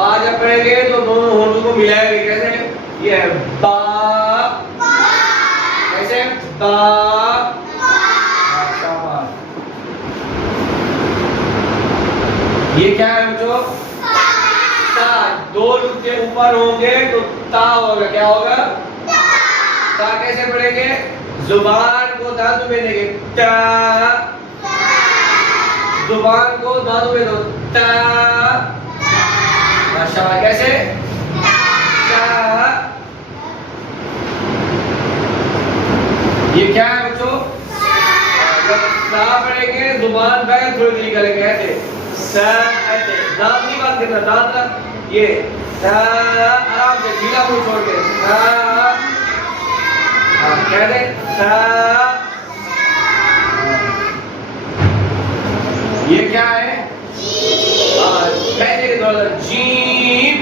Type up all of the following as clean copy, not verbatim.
बा जब पढ़ेंगे तो दोनों होठों को मिलाएंगे कैसे? ये है बा, कैसे? बा। शाबाश। ये क्या है बच्चों? ता। दो नुक्ते ऊपर होंगे तो ता होगा, क्या होगा? ता कैसे पढ़ेंगे? जुबान को धातु में देंगे ता, जुबान को धातु में दो ता। माशाल्लाह, कैसे? ता। ये क्या है बच्चों? जब ता पढ़ेंगे जुबान बैग थोड़ी सी निकालेंगे ऐसे, सा ऐसे, दांत नहीं बात करना, दांत ना, ये ता आराम से ढीला मुंह छोड़ के ता। क्या है? ता। ये क्या है? कहेंगे थोड़ा जीम,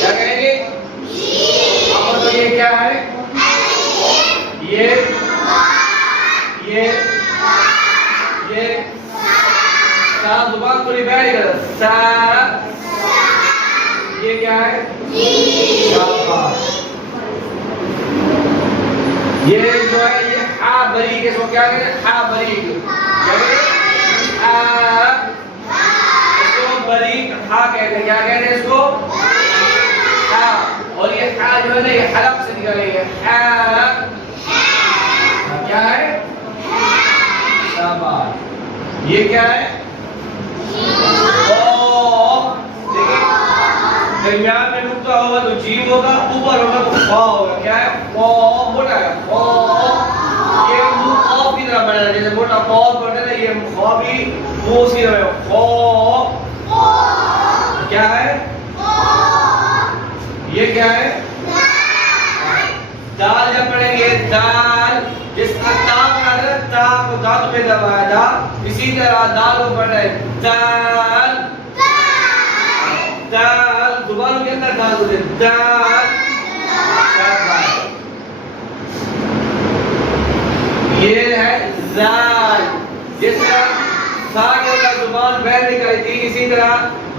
क्या कहेंगे? अब तो ये क्या है? ये सा, जुबान थोड़ी बैठी कर सा। ये क्या है? शाबाश। ये जो है ये हा बरीक, इसको क्या करें? हा बरीक, क्या करें? इसको बरीक हा कहते हैं, क्या कहते हैं इसको? हा। और ये हा जो है ना ये हलक से निकलेगा, हा। क्या है? शाबाश। ये क्या है? दरमियान में नुक्ता होगा तो जीम होगा, ऊपर होगा तो खा होगा, क्या है? खो, मोटा है खो। ये मुंह खौफ की तरह बना है, जैसे मोटा खौफ बनता है ना, ये खो भी मुंह उसी तरह है खो। क्या है? ये क्या है? दाल जब पढ़ेंगे दाल, जिस तरह ता बना है ता को धातु में दबाया था, इसी तरह दाल को पढ़ना है दाल, दाल। जुबान के अंदर डाल दो दाल। ये है जाल, जिस तरह सा के अंदर जुबान बाहर निकली थी, इसी तरह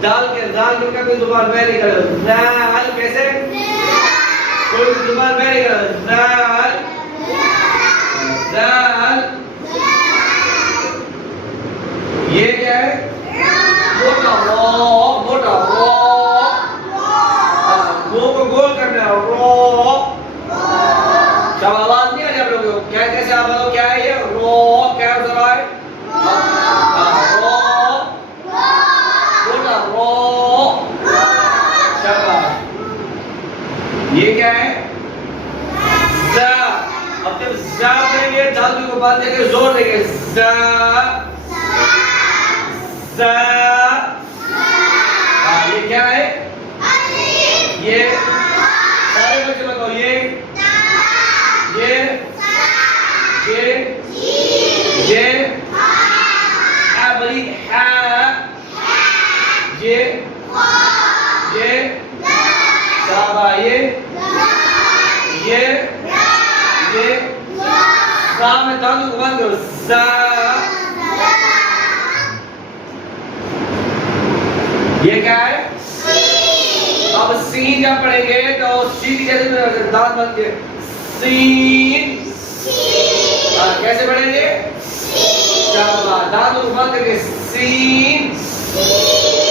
दाल के जाल के अंदर जुबान बाहर निकल दाल। कैसे? थोड़ी जुबान बाहर निकल दाल, दाल। ये क्या है? मोटा रो, मोटा रो, मुंह को गोल करना है रो। जब आवाज नहीं आ रही आप लोगों को, क्या कैसे आप बताओ क्या है ये? रो, क्या जरा है? रो, मोटा रो। शाबाश। ये क्या है? जा। अब जब जा करेंगे धातु को बांध देंगे, जोर देंगे जा, जा। ये क्या है? ये सारे बच्चे बताओ ये हा बड़ी हा, ये शाबाश। ये सा में दांतों को बंद करो सा। ये क्या है? अब सीन जब पढ़ेंगे तो सी जैसे दांत बंद के सीन। कैसे पढ़ेंगे? शाबाश। दांतों को बंद करके सीन।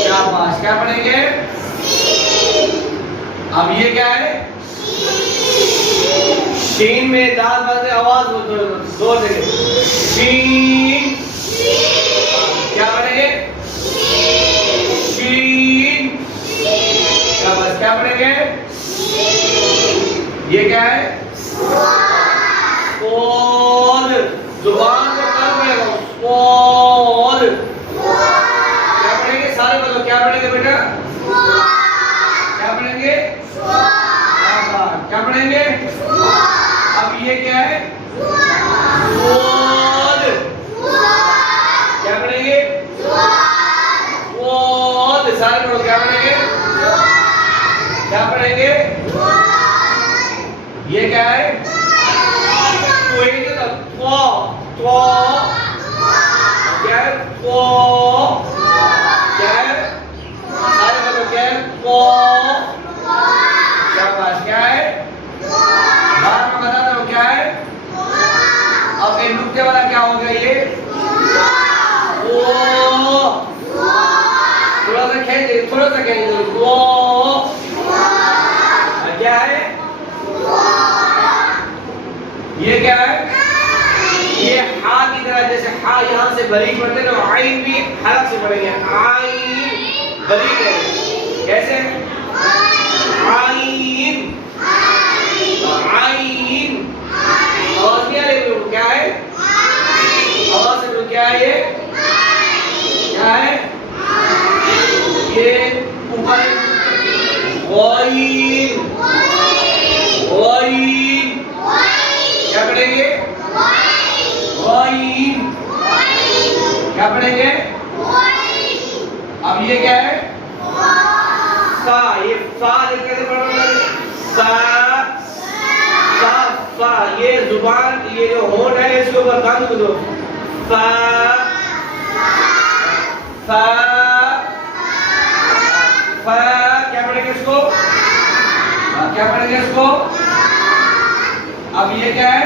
शाबाश। क्या पढ़ेंगे? अब ये क्या है? शीन में दांत बंद से आवाज जोर देंगे शीन। क्या पढ़ेंगे? शीन। शाबाश। क्या पढ़ेंगे? ये क्या है? स्पोल। जुबान पे कर पड़ेगा स्पोल। क्या पढ़ेंगे? सारे बोलो क्या पढ़ेंगे बेटा? क्या पढ़ेंगे? क्या पढ़ेंगे? अब ये क्या है? स्पोल। क्या पढ़ेंगे? स्पोल। सारे बोलो क्या पढ़ेंगे? क्या पढ़ेंगे? ये क्या है? क्या है? क्या है? सारे बोलो क्या कहेंगे, थोड़ा सा कहेंगे वो। क्या है ये? क्या है ये? हा की तरह, जैसे हा यहाँ से बारीक पढ़ते हैं ना, आइन भी हलक से पढ़ेंगे। आइन बारीक है, कैसे? आइन आइन। आवाज नहीं आ रही लोगों को? क्या है आवाज से लोग? क्या है ये? क्या है ये? ऊपर वाइन वाइन। क्या पढ़ेंगे? वाइन। क्या पढ़ेंगे? अब ये क्या है? सा। ये सा कैसे पढ़ोगे? सा सा सा। ये जुबान, ये जो होंठ है इसके ऊपर बंद करो। सा सा सा। क्या पढ़ेंगे इसको? क्या पढ़ेंगे इसको? अब ये क्या है?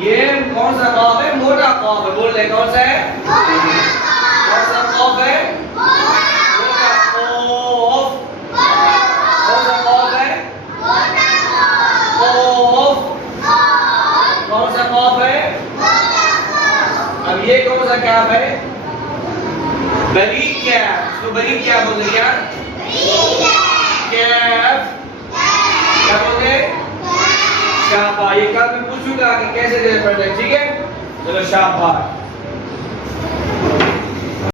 ये कौन सा कॉफ है? मोटा कॉफ है। बोल रहे कौन सा है? कौन सा कॉफ है? मोटा कॉफ। कौन सा कॉफ है? कॉफ। कौन सा कॉफ है? अब ये कौन सा कैफ है? बारीक कैफ। इसको बारीक क्या बोलते? क्या कैफ? क्या बोलते? शाबाश। ये कल मैं पूछूंगा कि कैसे पढ़ना है, ठीक है? चलो शाबाश।